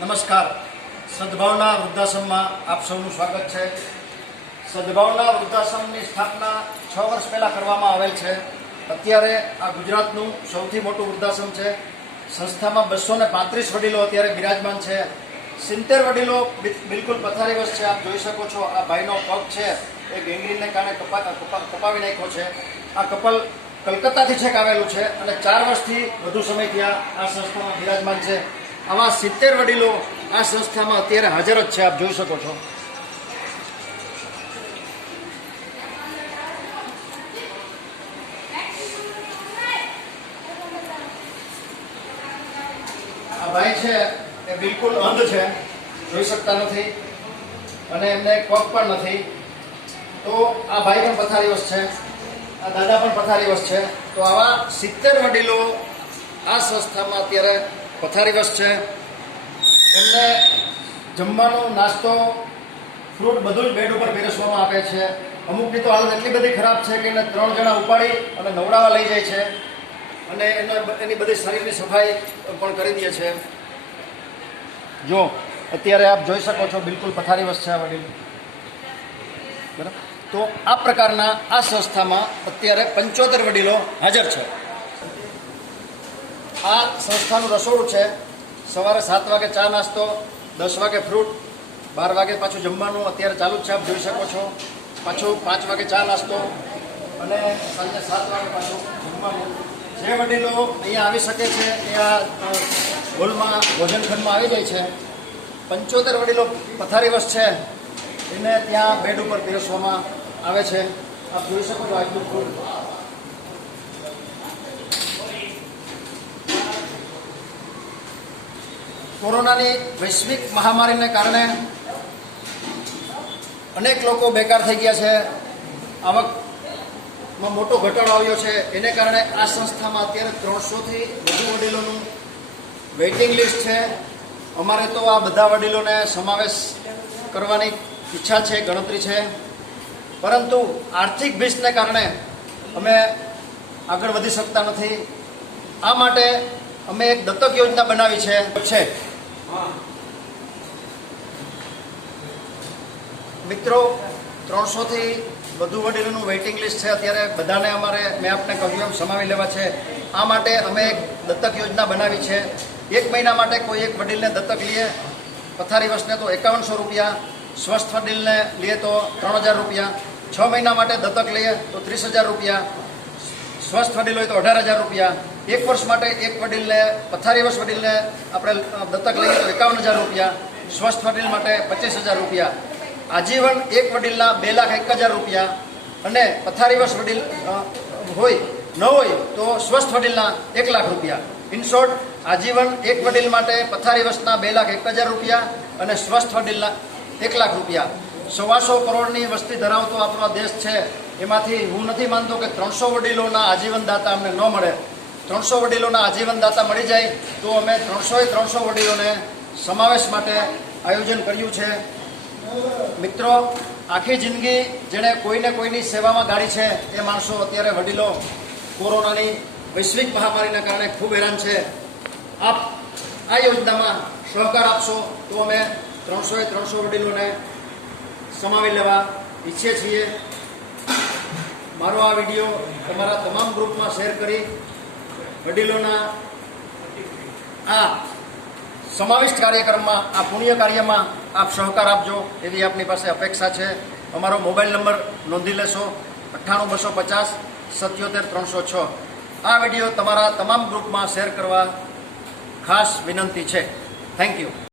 નમસ્કાર. સદભાવના વૃદ્ધાશ્રમમાં આપ સૌનું સ્વાગત છે. સદભાવના વૃદ્ધાશ્રમની સ્થાપના છ વર્ષ પહેલાં કરવામાં આવેલ છે. અત્યારે આ ગુજરાતનું સૌથી મોટું વૃદ્ધાશ્રમ છે. સંસ્થામાં બસો ને પાંત્રીસ વડીલો અત્યારે બિરાજમાન છે. સિત્તેર વડીલો બિલકુલ પથારીવશ છે. આપ જોઈ શકો છો, આ ભાઈનો પગ છે. એ ગેંગરીને કારણે કપા- કપાવી નાખ્યો છે. આ કપલ કલકત્તાથી છેક આવેલું છે અને ચાર વર્ષથી વધુ સમય ત્યાં આ સંસ્થામાં બિરાજમાન છે. આવા સિત્તેર વડીલો આ સંસ્થામાં અત્યારે હાજર જ છે, આપ જોઈ શકો છો. આ ભાઈ છે, એ બિલકુલ અંધ છે, જોઈ શકતા નથી અને એમને પગ પણ નથી. તો આ ભાઈ પણ પથારીવશ છે, આ દાદા પણ પથારીવશ છે. તો આવા સિત્તેર વડીલો આ સંસ્થામાં અત્યારે પથારીવશ છે. એમને જમવાનો, નાસ્તો, ફ્રૂટ બધું જ બેડ ઉપર પીરસવામાં આવે છે. અમુકની તો હાલત એટલી બધી ખરાબ છે કે એને ત્રણ જણા ઉપાડી અને નવડાવવા લઈ જાય છે. અને એનો એની બધી શરીરની સફાઈ પણ કરી દે છે. જો, અત્યારે આપ જોઈ શકો છો બિલકુલ પથારીવશ છે આ વડીલ. બરાબર? તો આ પ્રકારના આ સંસ્થામાં અત્યારે પંચોતેર વડીલો હાજર છે. આ સંસ્થાનું રસોડું છે. સવારે સાત વાગે ચા નાસ્તો, દસ વાગે ફ્રૂટ, બાર વાગે પાછું જમવાનું. અત્યારે ચાલુ જ છે, આપ જોઈ શકો છો. પાછું પાંચ વાગે ચા નાસ્તો અને સાંજે સાત વાગે પાછું જમવાનું. જે વડીલો અહીંયા આવી શકે છે, એ આ હોલમાં, ભોજનખંડમાં આવી જાય છે. પંચોતેર વડીલો પથારીવશ છે. એને ત્યાં બેડ ઉપર પીરસવામાં આવે છે. આપ જોઈ શકો છો આટલું ફૂડ કોરોનાની વૈશ્વિક મહામારીને કારણે અનેક લોકો બેકાર થઈ ગયા છે. આવકમાં મોટો ઘટાડો આવ્યો છે. એને કારણે આ સંસ્થામાં અત્યારે ત્રણસોથી વધુ વડીલોનું વેઇટિંગ લિસ્ટ છે. અમારે તો આ બધા વડીલોને સમાવેશ કરવાની ઈચ્છા છે, ગણતરી છે. પરંતુ આર્થિક ભીસને કારણે અમે આગળ વધી શકતા નથી. આ માટે અમે એક દત્તક યોજના બનાવી છે. મિત્રો, ત્રણસોથી વધુ વડીલોનું વેઇટિંગ લિસ્ટ છે. અત્યારે બધાને અમારે, મેં આપને કહ્યું એમ સમાવી લેવા છે. આ માટે અમે એક દત્તક યોજના બનાવી છે. એક મહિના માટે કોઈ એક વડીલને દત્તક લઈએ. પથારી વર્ષને તો એકાવનસો રૂપિયા, સ્વસ્થ વડીલને લઈએ તો ત્રણ હજાર રૂપિયા. છ મહિના માટે દત્તક લઈએ તો ત્રીસ હજાર રૂપિયા. સ્વસ્થ વડીલ હોય તો અઢાર હજાર રૂપિયા. એક વર્ષ માટે એક વડીલને પથારી વર્ષ વડીલને આપણે દત્તક લઈએ તો એકાવન હજાર રૂપિયા, સ્વસ્થ વડીલ માટે પચીસ હજાર રૂપિયા, આજીવન એક વડીલના બે લાખ એક હજાર રૂપિયા અને પથારી વર્ષ વડીલ હોય, ન હોય તો સ્વસ્થ વડીલના એક લાખ રૂપિયા. ઇન શોર્ટ આજીવન એક વડીલ માટે પથારી વર્ષના બે લાખ એક હજાર રૂપિયા અને સ્વસ્થ વડીલના એક લાખ રૂપિયા. સવાસો કરોડની વસ્તી ધરાવતો આપણો દેશ છે. એમાંથી હું નથી માનતો કે ત્રણસો વડીલોના આજીવન દાતા અમને ન મળે. ત્રણસો વડીલોના આજીવન દાતા મળી જાય તો અમે ત્રણસોએ ત્રણસો વડીલોને સમાવેશ માટે આયોજન કર્યું છે. મિત્રો, આખી જિંદગી જેણે કોઈને કોઈની સેવામાં ગાળી છે એ માણસો અત્યારે વડીલો કોરોનાની વૈશ્વિક મહામારીના કારણે ખૂબ હેરાન છે. આપ આ યોજનામાં સહકાર આપશો તો અમે ત્રણસોએ ત્રણસો વડીલોને સમાવી લેવા ઈચ્છીએ છીએ. મારો આ વીડિયો તમારા તમામ ગ્રુપમાં શેર કરી વડીલોના આ સમાવિષ્ટ કાર્યક્રમમાં, આ પુણ્ય કાર્યમાં આપ સહકાર આપજો એવી આપની પાસે અપેક્ષા છે. અમારો મોબાઈલ નંબર નોંધી લેશો, અઠ્ઠાણું બસો પચાસ સત્યોતેર ત્રણસો છ. આ વીડિયો તમારા તમામ ગ્રુપમાં શેર કરવા ખાસ વિનંતી છે. Thank you